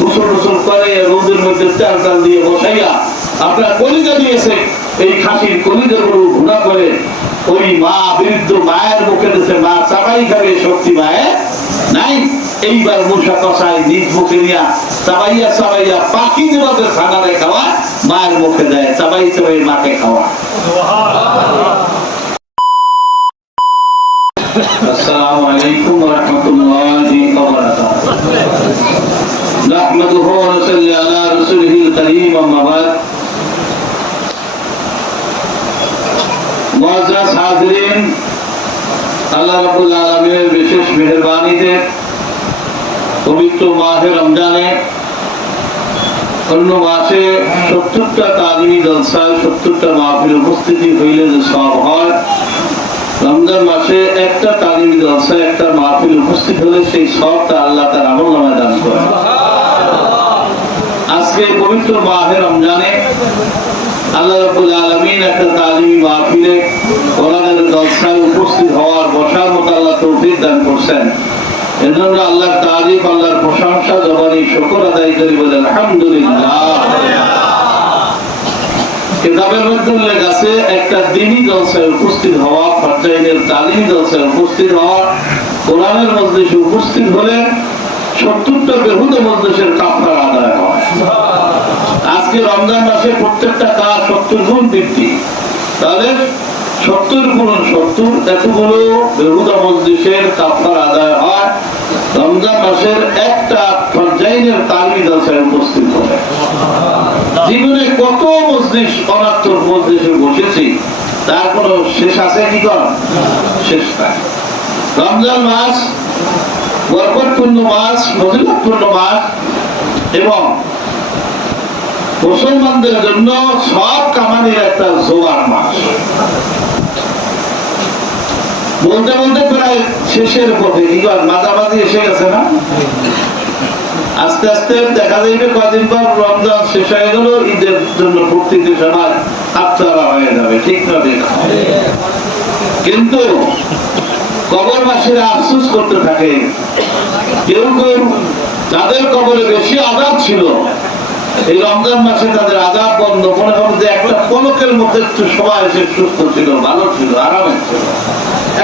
গোসল গোসল করে রোদের মধ্যে চাল চাল দিয়ে বসাইয়া আপনার কলিজা দিয়েছে এই করে। ওই মা বৃদ্ধ মায়ের মুখে দিয়েছে মা খাবে শক্তি নাই। এইবার মশা কষায় নিজ মুখে নিয়া চাবাইয়া চাবাইয়া পাখি দেবাদের খানারে খাওয়া মায়ের মুখে দেয়। চাবাই চাবাই মাকে খাওয়া। আসসালামু আলাইকুম رسوله الكريم أما بعد معزز حاضرين আল্লাহ রাব্বুল আলামিনের বিশেষ মেহেরবানিতে পবিত্র মাহে রমজানে অন্য মাসে সত্তরটা তালিমি জলসায় সত্তরটা মাহফিল উপস্থিতি হইলে যে সব হয় রমজান মাসে একটা তালিমি জলসায় একটা মাহফিল উপস্থিত হলে সেই সবটা আল্লাহ তার আমল নামায় দান করে আজকে পবিত্র মাহে রমজানে একটা উপস্থিত হওয়ার মধ্যে দিনই জলসায় উপস্থিত হওয়া, ফরজাইনের তালিমি জলসায় উপস্থিত হওয়া, কোরআনের মজলিসে উপস্থিত হলে সত্তরটা বেহুদ মজলিসের কাপড় আজকে রমজান মাসে প্রত্যেকটা কাজ সত্তর গুণ বৃদ্ধি। তাহলে সত্তর গুণ সত্তর এতগুলো বেহুদা মজলিসের কাপড় আদায় হয়। রমজান মাসের একটা ফরজাইনের তালিমি জলসায় উপস্থিত হয় জীবনে কত মজলিস, অনাত্তর মজলিসে বসেছি তার কোনো শেষ আছে কি কর? শেষ নাই। রমজান মাস, বরকতপূর্ণ মাস মজিলাপূর্ণ মাস, এবং মুসলমানদের জন্য সব কামানির একটা জোয়ার মাস বলতে বলতে প্রায় শেষের পথে, কি মাঝামাঝি এসে গেছে না? আস্তে আস্তে দেখা যাবে কদিন পর রমজান শেষ হয়ে গেল, ঈদের জন্য প্রস্তুতি সবার হাতছাড়া হয়ে যাবে, ঠিক না কিন্তু কবরবাসীরা আফসোস করতে থাকে। কেউ কেউ যাদের কবরে বেশি আজাব ছিল এই রমজান মাসে তাদের আজাব বন্ধ। মনে হবে যে একটা পলকের মধ্যে একটু সময় এসে সুস্থ ছিল, ভালো ছিল, আরামে ছিল।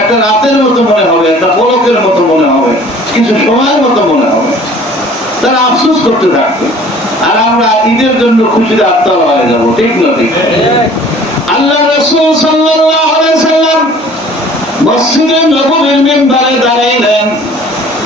একটা রাতের মতো মনে হবে, একটা পলকের মতো মনে হবে, কিছু সময়ের মতো মনে হবে। তারা আফসোস করতে থাকবে। আর আমরা ঈদের জন্য খুশিতে আত্মার হয়ে যাব, ঠিক না ঠিক? আল্লাহ রসুল আলাইহি সাল্লাম মসজিদে নববীর মিম্বারে দাঁড়াইলেন।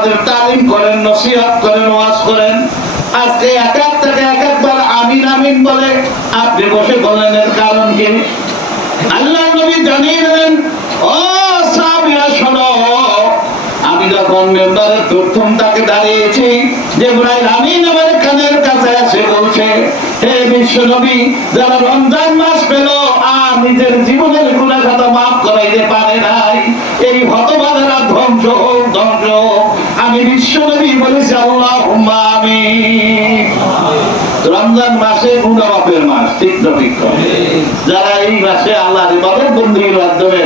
আমাদের তালিম করেন, নসিহত করেন, ওয়াজ করেন। আজকে এক এক থেকে এক একবার আমিন আমিন বলে আপনি বসে বললেন এর কারণ কি? আল্লাহ নবী জানিয়ে দিলেন, ও সাহাবীরা, শোনো, আমি যখন মেম্বারের প্রথম তাকে দাঁড়িয়েছি যে ইব্রাহিম আমিন আমার কানের কাছে এসে বলছে, হে বিশ্ব নবী, যারা রমজান মাস পেল নিজের জীবনের গুণাখাতা মাফ করাইতে পারে নাই। এই হতবাদেরা ধ্বংস ধ্বংস আমি বিশ্ব নবী বলেছি আল্লাহ আমি রমজান মাসে গুণা মাপের মাস, ঠিক ঠিক? যারা এই মাসে আল্লাহর ইবাদত বন্দীর মাধ্যমে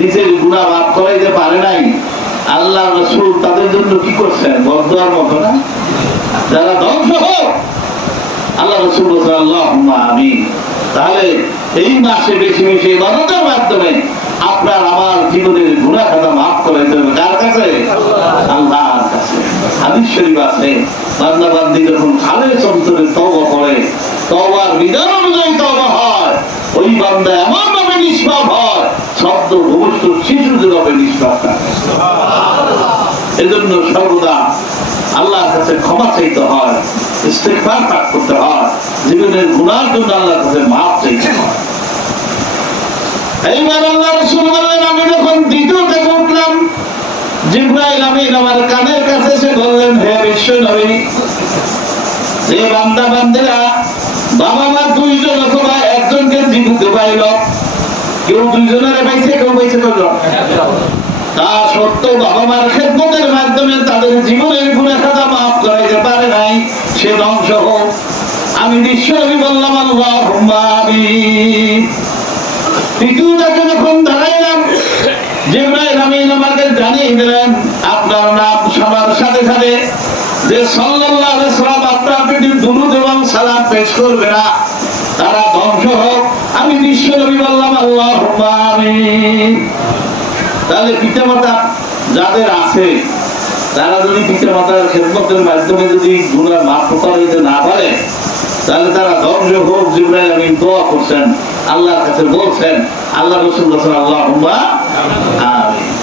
নিজের গুণা মাফ করাইতে পারে নাই আল্লাহ রসুল তাদের জন্য কি করছেন? বদয়ার মতো না? যারা ধ্বংস হোক আল্লাহ রসুল আল্লাহ আমি তাহলে এই মাসে বেশি বেশি ইবাদতের মাধ্যমে আপনার আমার জীবনের গুণা খাতা মাফ করে দেবে কার কাছে? ওই বান্দা হয়, শব্দ ভবিষ্য শিশু যেভাবে নিষ্পাপ থাকে। এজন্য সর্বদা আল্লাহর কাছে ক্ষমা চাইতে হয়, ইস্তেগফার পাঠ করতে হয়, জীবনের গুনার জন্য আল্লাহর কাছে মাফ চাইতে হয়। এইবার আল্লাহ রাসূল বললেন, আমি যখন দ্বিতীয় উঠলাম, জিব্রাইল আমার কানের কাছে এসে বললেন, হে বিশ্ব নবী, যে বান্দা বান্দিরা, বাবা মা দুইজন অথবা একজনকে জীবিত পাইল, কেউ দুইজনের পাইছে, কেউ পাইছে তা সত্ত্বেও বাবা খেদমতের মাধ্যমে তাদের জীবনের গুণে খাতা মাফ করাইতে পারে নাই। সে ধ্বংস হোক। আমি বিশ্বনবী বললাম আল্লাহ আমি তৃতীয়টাকে যখন দাঁড়াইলাম জিব্রাইল আমিন আমাকে জানিয়ে দিলেন, আপনার নাম সবার সাথে সাথে যে সাল্লাল্লাহু আলাইহি সাল্লাম আপনার প্রতি দুরূদ এবং সালাম পেশ করবে না, তারা ধ্বংস হোক। আমি বিশ্বনবী বললাম, আল্লাহুম্মা আমিন। তাহলে পিতামাতা যাদের আছে তারা যদি পিতামাতার খেদমতের মাধ্যমে যদি গুণা মাফ করাইতে না পারে তাহলে তারা ধ্বংস হোক জিব্রাইল আমিন দোয়া করছেন আল্লাহর কাছে বলছেন আল্লাহ রসুল বলছেন আল্লাহ আমিন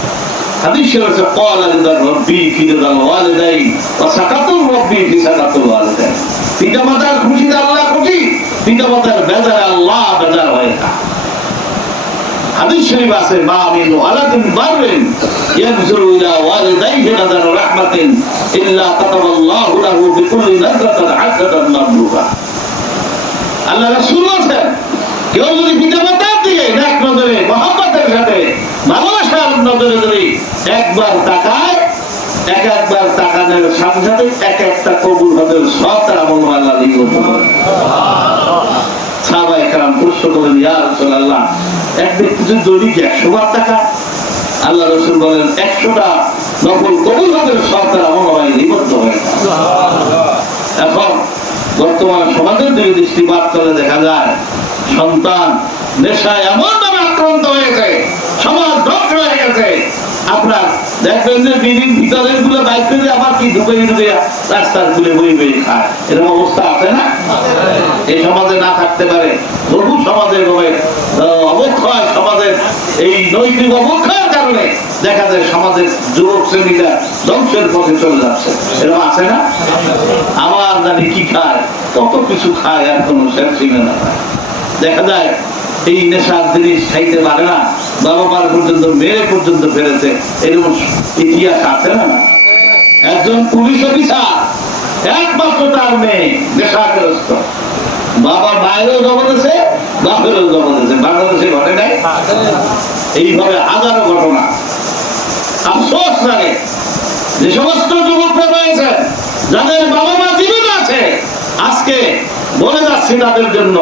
হাদিস রয়েছে قال لذا ربي في رضا الوالدين وسكت ربي في سكت الوالدين পিতামাতার খুশিতে আল্লাহ খুশি পিতামাতার বেজারে আল্লাহ বেজার হয়ে থাকে হাদিস শরীফ আছে, মা মিন ওয়ালাদিন বাররিন ইয়ানজুরু ইলা ওয়ালিদাইহি নাযার রাহমাতিন ইল্লা কাতাবাল্লাহু লাহু বিকুল্লি নাযরাতিন হাসানাতান মাবরুকা আল্লাহ রাসূল বলেন কেউ যদি পিতামাতার দিকে নেক নজরে, মহব্বতের সাথে, ভালোবাসার নজরে যদি একবার তাকায়, এক একবার তাকানোর সাথে সাথে এক একটা কবুল হবে সব তার আমল আল্লাহ লিখে সাহাবায়ে কেরাম প্রশ্ন করেন, ইয়া রাসূলুল্লাহ এক ব্যক্তি যদি দৈনিক একশো বার টাকা আল্লাহ রসুল বলেন একশোটা নকল কবুল হবে সরকার আমার নিবদ্ধ হয়ে। এখন বর্তমান সমাজের দিকে দৃষ্টিপাত করে দেখা যায় সন্তান নেশায় এমন ভাবে আক্রান্ত হয়েছে সমাজ ধ্বংস হয়ে গেছে আপনার দেখবেন যে বিড়ির ভিতরেরগুলো বাইক করে আবার কি ঢুকে ঢুকে রাস্তার খুলে বই বই খায়। এরকম অবস্থা আছে না? এই সমাজে না থাকতে পারে। বহু সমাজের অবক্ষয় সমাজের এই নৈতিক অবক্ষয়ের কারণে দেখা যায় সমাজের যুবক শ্রেণীরা ধ্বংসের পথে চলে যাচ্ছে। এরকম আছে না? আবার জানি কি খায়। কত কিছু খায় আর কোনো শেষ না। দেখা যায় এই নেশার জিনিস খাইতে পারে না। বাবা মার পর্যন্ত মেয়ে পর্যন্ত ফেলেছে। এরকম ইতিহাস আছে না? একজন পুলিশ অফিসার, একমাত্র তার মেয়ে, নেশাগ্রস্ত। বাবা বাইরেও জমাতেছে বাপেরও জমাতেছে বাংলাদেশে ঘটে নাই। এইভাবে হাজারো ঘটনা। আফসোস লাগে। যে সমস্ত যুবকরা রয়েছে যাদের বাবা মা জীবিত আছে, আজকে বলে যাচ্ছি তাদের জন্য।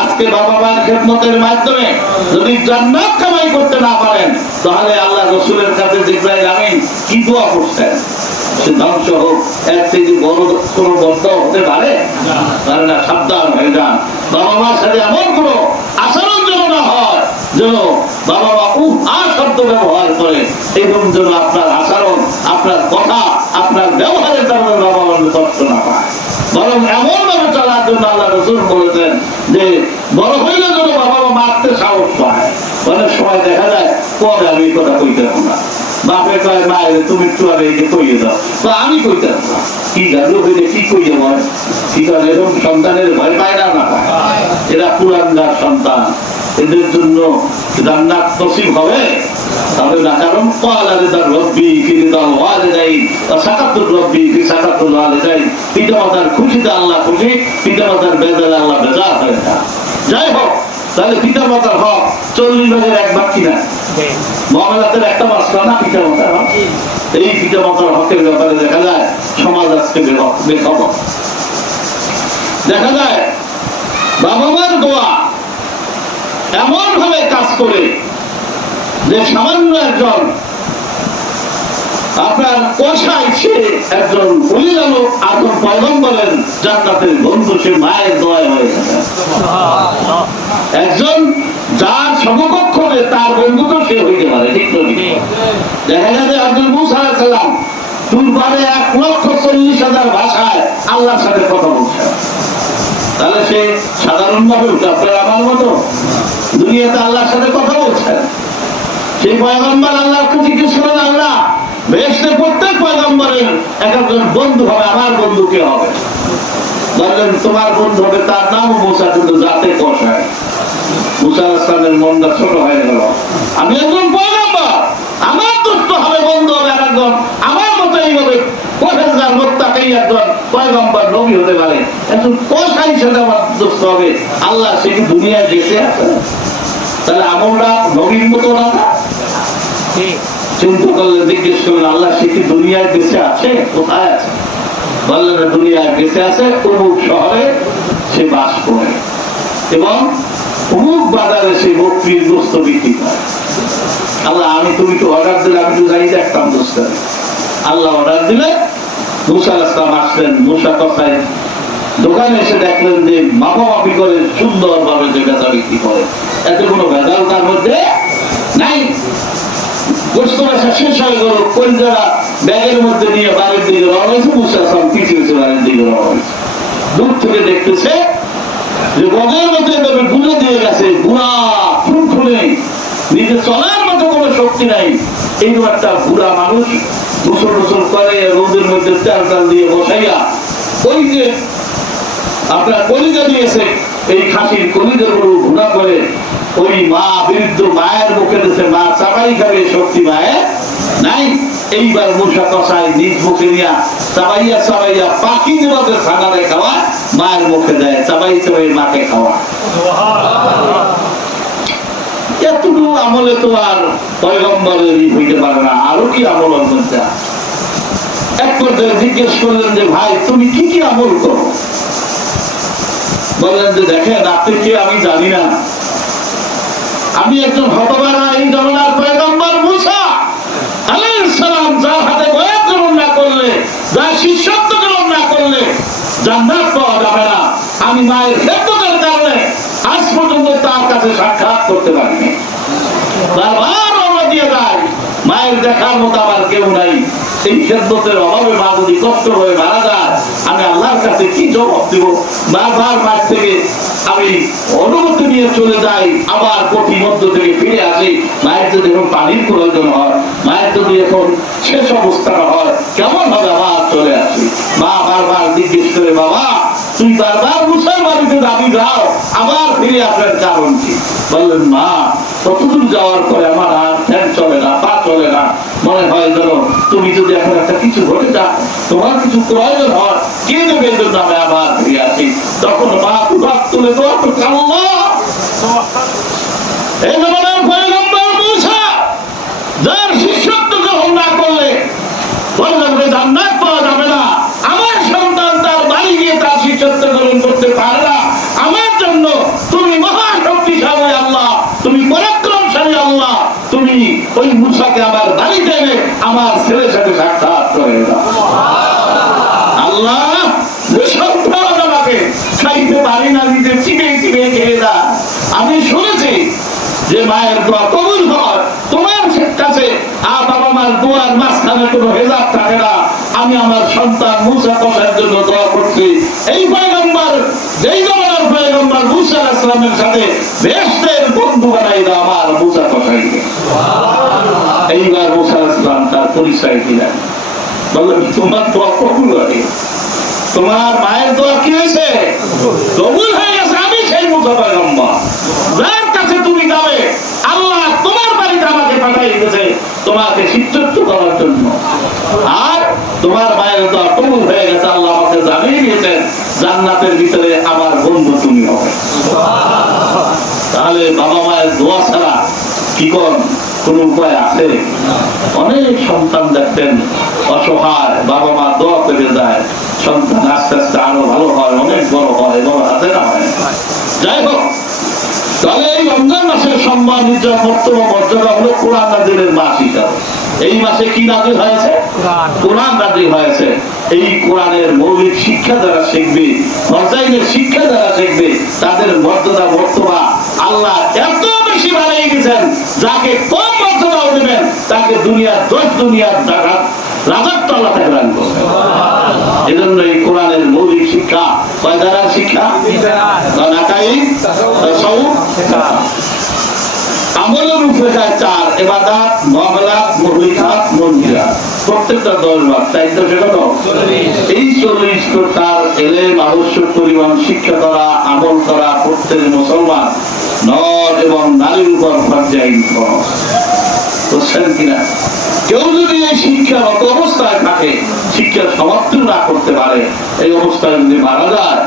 আজকে বাবা মায়ের খেদমতের মাধ্যমে যদি জান্নাত কামাই করতে না পারেন, তাহলে আল্লাহ রসুলের কাছে জিব্রাইল আমিন কি দোয়া করতেন সে ধ্বংস হোক বড় বদ্ধ হতে পারে? না, সাবধান হয়ে যান। বাবা মার সাথে এমন কোনো আচরণ যেন না হয়, যেন বাবা মা উহ, আ শব্দ ব্যবহার করে। এবং যেন আপনার আচরণ, আপনার কথা, আপনার ব্যবহারের কারণে বাবা মা কষ্ট না পায় বরং এমন ভাবে চলার জন্য আল্লাহ রসুল বলেছেন যে, বড় হইলে যেন বাবা মারতে সাহস পায়। অনেক সময় দেখা যায়, পরে আমি কথা কইতাম না। বাপে কয় মায়ের তুমি একটু আগে একে কইয়ে দাও। তো আমি কইতে না কি জানো হইলে কি কইয়ে মনে কি কারণ এরকম সন্তানের ভয় পায় না না এরা পুরাঙ্গার সন্তান। এদের জন্য জান্নাত নসিব হবে। তবে না, কারণ কাল আলাদা রব্বি কি দাও ওয়ালিদাইন ওয়া সাকাতুর রব্বি কি সাকাতুল ওয়ালিদাইন। পিতামাতার খুশিতে আল্লাহ খুশি পিতামাতার বেজারে আল্লাহ বেজার হয়ে যাই হোক তাহলে পিতামাতার হক চল্লিশ ভাগের এক ভাগ কিনা? মহামেলাতের একটা মাসলা না পিতামাতার হক? এই পিতামাতার হকের ব্যাপারে দেখা যায় সমাজ আজকে বেখবর। দেখা যায় বাবা মার দোয়া এমন ভাবে কাজ করে যে সামান্য একজন আপনার কষাই সে একজন উলি আলো আদম পয়গম্বরের জান্নাতের বন্ধু, সে মায়ের দয় হয়ে একজন যার সমকক্ষ তার বন্ধু তো সে হইতে পারে, ঠিক? দেখা যাবে আব্দুল মুসা সালাম তুরবারে এক লক্ষ চল্লিশ হাজার ভাষায় আল্লাহর সাথে কথা বলছে। তাহলে সে সাধারণ ভাবে উঠে আপনার আমার মতো দুনিয়াতে আল্লাহর সাথে কথা বলছেন সেই পয়গম্বর আল্লাহকে জিজ্ঞেস করেন আল্লাহ? বেহেশতে প্রত্যেক পয়গম্বরের এক একজন বন্ধু হবে, আমার বন্ধু কে হবে? বললেন, তোমার বন্ধু হবে তার নাম মুসা, কিন্তু জাতে কষায় মুসা ইসলামের মনটা ছোট হয়ে গেল। আমি একজন পয়গম্বর, আমার দোস্ত হবে, বন্ধু হবে আর একজন। আমার মতো এইভাবে পরেজগার মোত্তাকাই একজন পয়গম্বর নবী হতে পারে। একজন কষাই সাথে আমার দোস্ত হবে। আল্লাহ সে কি দুনিয়ায় বেঁচে আছে? তাহলে আমরা নবীর মতো না? চিন্তা করলে জিজ্ঞেস করলেন, আল্লাহ, সে কি দুনিয়ায় বেঁচে আছে? কোথায় আছে? বললেন দুনিয়ায় বেঁচে আছে, অমুক শহরে সে বাস করে এবং অমুক বাজারে সে বকরির গোস্ত বিক্রি করে। আল্লাহ, আমি তুমি তো অর্ডার দিলে, আমি তো যাই দেখতাম দোস্ত আল্লাহ অর্ডার দিলে, মুসা আসলাম আসলেন। মুসা কথায় দোকানে এসে দেখলেন যে মাপামাপি করে সুন্দর ভাবে যে বেচা বিক্রি করে। এতে কোনো ভেজাল তার মধ্যে নাই। গোস্ত বেচা শেষ মধ্যে নিয়ে বাড়ির দিকে রওনা হয়েছে মুসা দিকে রওনা হয়েছে দূর থেকে দেখতেছে যে বগের মধ্যে গুলে দিয়ে গেছে বুড়া ফুলফুলে নিজে চলার মতো কোনো শক্তি নাই। এইরকম একটা মানুষ গোসল গোসল করে, রোদের মধ্যে তেল তেল দিয়ে বসাইয়া, ওই যে আপনার কলিজা দিয়েছে এই খাসির কলিজার গরু ঘোড়া করে ওই মা বৃদ্ধ মায়ের মুখে দিয়েছে, মা চাবাই খাবে, শক্তি মায়ের নাই। এইবার মূষা কষায় নিজ মুখে নিয়া চাবাইয়া চাবাইয়া পাখি যেভাবে খানারে খাওয়া, মায়ের মুখে দেয় চাবাই চাবাই মাকে খাওয়া। এতটুকু আমলে তো আর পয়গম্বরের হইতে পারে না, আরও কি আমল করতে এক পর্যায়ে জিজ্ঞেস করলেন যে, ভাই, তুমি কি কি আমল করো? বললেন যে, দেখেন আপনি কি আমি জানি না। আমি একজন হতবারা এই জমানার পয়গম্বর মুসা। আলাইহিস সালাম যার হাতে বয়াত গ্রহণ না করলে, যার শিষ্যত্ব গ্রহণ না করলে, জান্নাত পাওয়া যাবে না। আমি মায়ের খেদমতের কারণে আজ পর্যন্ত তার কাছে সাক্ষাৎ করতে পারিনি। বারবার রওনা দিয়ে যায় মায়ের দেখার মতো আমার কেউ নাই। এই খেদমতের অভাবে মা যদি কষ্ট হয়ে মারা যায়, আমি আল্লাহর কাছে কি জবাব দিব? বারবার মাঠ থেকে আমি অনুমতি নিয়ে চলে যাই, আবার কোটি মধ্য থেকে ফিরে আসি। মায়ের যদি এখন পানির প্রয়োজন হয়, মায়ের যদি এখন শেষ অবস্থা হয় কেমন ভাবে আবার চলে আসি? মা বারবার জিজ্ঞেস করে, বাবা, তুই বারবার মুসার বাড়িতে দাবি যাও আবার ফিরে আসার কারণ কি? বললেন, মা, কতদূর যাওয়ার পরে আমার আর চলে না পা চলে না। মনে হয় যেন তুমি যদি এখন একটা কিছু ঘটে যা তোমার কিছু প্রয়োজন হয় কে দেবে আমি আবার ফিরে আসি? তখন মা দুভাগ তুলে তো কামনা পয়গম্বর মুসা যার শিষ্যত্ব গ্রহণ না করলে বললেন যে জান্নাত পাওয়া যাবে না আমার সন্তান তার বাড়ি গিয়ে তার শিষ্যত্ব গ্রহণ করতে পারে না আমার জন্য তুমি মহা শক্তিশালী আল্লাহ তুমি পরাক্রমশালী আল্লাহ তুমি ওই মুসাকে আমার বাড়িতে এনে আমার ছেলের সাথে সাক্ষাৎ করে আল্লাহ আমি যে আমার সন্তান মুসা কষার জন্য দোয়া করছি। এই পয়গম্বর, যেই জমানার পয়গম্বর মুসা আসলামের সাথে বন্ধু বানাই দাও আমার মুসা কষাইকে এইবার মুসা আসলাম তার পরিচয় দিলেন। বললেন তোমার দোয়া কবুল হয় তোমার মায়ের দোয়া কি হয়েছে? কবুল হয়ে গেছে, আমি সেই মুসা পয়গম্বর। যার কাছে তুমি যাবে, আল্লাহ তোমার বাড়িতে আমাকে পাঠাই দিয়েছে, তোমাকে শিক্ষিত করার জন্য। আর তোমার মায়ের দোয়া কবুল হয়ে গেছে, আল্লাহ আমাকে জানিয়ে দিয়েছেন, জান্নাতের ভিতরে আমার বন্ধু তুমি হবে। তাহলে বাবা মায়ের দোয়া ছাড়া কি কর কোন উপায় আছে? অনেক সন্তান দেখতেন অসহায় বাবা মা দোয়া পেরে যায়, সন্তান আস্তে আস্তে আরও ভালো হয়, অনেক বড় হয় এবং হাতে না হয়। যাই হোক তাহলে এই রমজান মাসের সম্মান নির্যাতন মর্যাদা হলো কোরআন নাজিরের মাস হিসাবে। এই মাসে কি নাজির হয়েছে? কোরআন। নাজির হয়েছে। এই কোরআনের মৌলিক শিক্ষা যারা শিখবে ফরজাইনের শিক্ষা যারা শিখবে তাদের মর্যাদা বর্তমান আল্লাহ এত বেশি বাড়িয়ে গেছেন যাকে কম মর্যাদাও দেবেন তাকে দুনিয়ার দশ দুনিয়ার জায়গা রাজত্ব আল্লাহ তাকে দান করবে এজন্য এই কোরআনের মৌলিক শিক্ষা কয় দ্বারার শিক্ষা? আমলের উপরে চার এবাদাত মামলাত পরিমাণ শিক্ষা করা, আমল করা প্রত্যেক মুসলমান নর এবং নারীর উপর কিনা? কেউ যদি এই শিক্ষাগত অবস্থায় থাকে শিক্ষা সমাপ্তি না করতে পারে, এই অবস্থায় যদি মারা যায়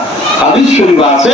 শরীফ আছে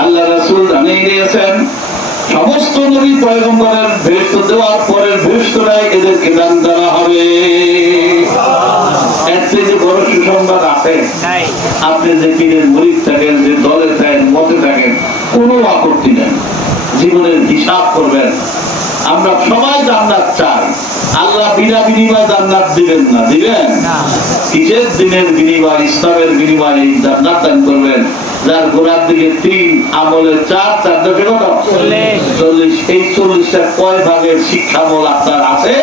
আল্লাহ রাসূল জানিয়ে দিয়েছেন সমস্ত নবী পয়গম্বরের ভেস্ত দেওয়ার পরের ভেস্তরাই এদেরকে দান দেওয়া হবে। এর থেকে বড় সুসংবাদ আছে। আপনি যে পীরের মরিদ থাকেন যে দলে থাকেন মতে থাকেন কোনো আপত্তি নেই। জীবনের হিসাব করবেন। আমরা সবাই জান্নাত চাই। আল্লাহ বিনা বিনিময় জান্নাত দিবেন না। দিবেন? কিসের দিনের বিনিময় ইসলামের বিনিময় জান্নাত দান করবেন? যার গোড়ার দিকে তিন আমলের চার চার দশে কত? চল্লিশ। এই চল্লিশটা কয় ভাগের শিক্ষামূল আপনার আছে?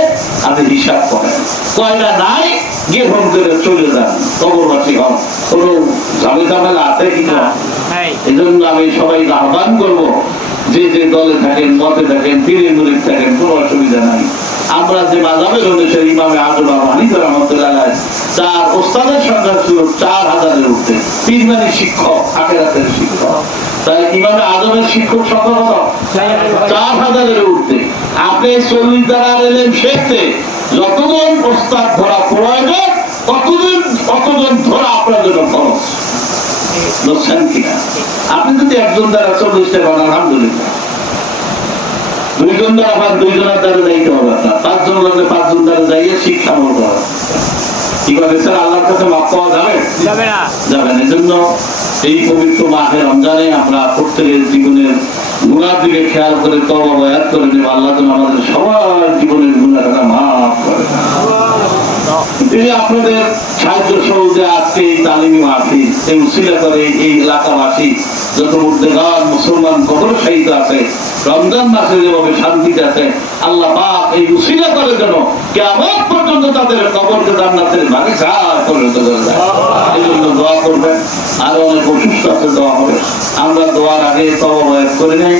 আপনি হিসাব করেন। কয়টা নাই? গিয়ে ফোন করে চলে যান। কবরবাসী হন। কোনো ঝামে ঝামেলা আছে কি না? এই জন্য আমি সবাইকে আহ্বান করব যে যে দলে থাকেন মতে থাকেন পীরে মুরিদ থাকেন কোনো অসুবিধা নাই। আমরা যে মাজাবের অনুসারী ইমামে আজম আবু রহমতুল্লাহ তার ওস্তাদের সংখ্যা ছিল চার হাজারের উঠতে পীর মানে শিক্ষক, আখেরাতের শিক্ষক। তাই ইমামে আজমের শিক্ষক সংখ্যা কত? চার হাজারের উঠতে আপনি চল্লিশ দ্বারা এলেন শেখতে। যতজন ওস্তাদ ধরা প্রয়োজন ততদিন ততজন ধরা আপনার জন্য আপনি যদি একজন দ্বারা চল্লিশটা পান আলহামদুলিল্লাহ। দুইজন দ্বারা পান দুইজনের দ্বারা যাইতে হবে আপনার পাঁচজন লাগলে পাঁচজন দ্বারা যাইয়ে শিক্ষা বলতে হবে কীভাবে স্যার আল্লাহর কাছে মাপ পাওয়া যাবে? যাবে না। যাবেন এজন্য এই পবিত্র মাসে রমজানে আমরা প্রত্যেকের জীবনের গুণার দিকে খেয়াল করে তবা বয়াত করে নেব। আল্লাহ যেন আমাদের সবার জীবনের গুণাটা মাফ করে এই আপনাদের সাহায্য সহজে আজকে এই তালিমি মাহফিল এই উসিলা করে এই এলাকাবাসী যত মুদ্দেগান মুসলমান কবর শাহিদ আছে রমজান মাসে যেভাবে শান্তিতে আছে আল্লাহ পাক এই উসিলা করে যেন কেমন পর্যন্ত তাদের কবরকে জান্নাতের বাগিচা পরিণত করে দেয়। এই জন্য দোয়া করবেন। আরও অনেক অসুস্থ আছে দোয়া হবে। আমরা দোয়ার আগে করে নেই।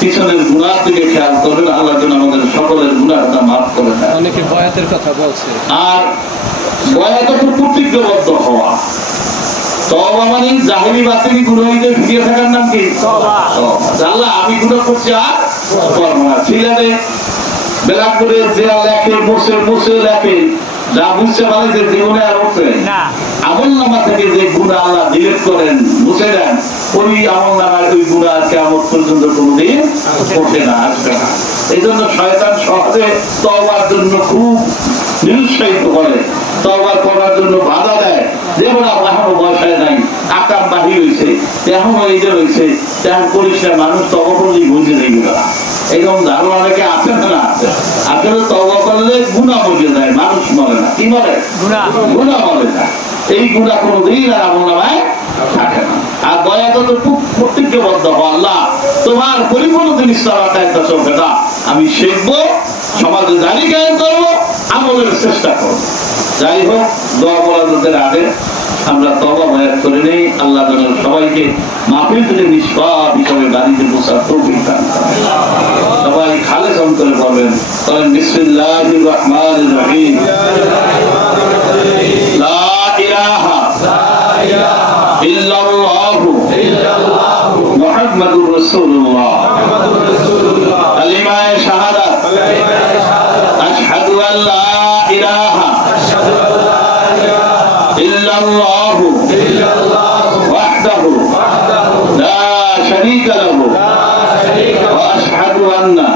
পিছনের গুণার দিকে খেয়াল করবেন আল্লাহ যেন আমাদের সকলের গুণাটা মাফ করে দেয়। অনেকে বয়াতের কথা বলছে। আর বয়াত প্রতিজ্ঞাবদ্ধ হওয়া। তবা মানে জাহিরি বাতিনি গুণাইতে ফিরে থাকার নাম কি? তওবা। তওবা। আল্লাহ আমি গুণা করছি আর করব না। সিলেটে বেলাপুরে যে লেখে মুছে মুছে লেখে। যা বুঝতে পারে যে জীবনে আর উঠবে আমল নামা থেকে যে গুণা আল্লাহ ডিলিট করেন মুছে দেন ওই আমল নামার ওই গুণা কেমন পর্যন্ত কোনদিন ওঠে না। আসবে না। এই জন্য শয়তান সহজে তবার জন্য খুব নিরুৎসাহিত করে। তবার করার জন্য বাধা দেয়। যেমন এখনও বয়সায় নাই। আকাম বাহির হয়েছে এখনও এই যে রয়েছে। তেমন করিস না মানুষ তবা করলেই বুঝে নেই এরকম ধারণা অনেকে আছে না? আছে আসলে তবা করলে গুণা বুঝে যায় মানুষ মরে না। কি মরে গুণা বলে না। এই গুণা কোনো দিন আর আমল নামায় থাকে না। আর দয়া তো খুব প্রতিজ্ঞবদ্ধ আল্লাহ। তোমার পরিপূর্ণ জিনিস তারা একটা চলবে না আমি শিখব সমাজে জানি জ্ঞান করব আমলের চেষ্টা করব। যাই হোক দোয়া মোনাজাতের আগে আমরা তবা বয়াত করে নেই। আল্লাহ যেন সবাইকে মাহফিল থেকে নিষ্পাপ হিসাবে বাড়িতে পোষার তৌফিক সবাই খালে সম করে বলেন বিসমিল্লাহির রহমানির রহিম। লা ইলাহা ইল্লাল্লাহু ইল্লাল্লাহু মুহাম্মাদুর شريك له وأشهد أن محمدا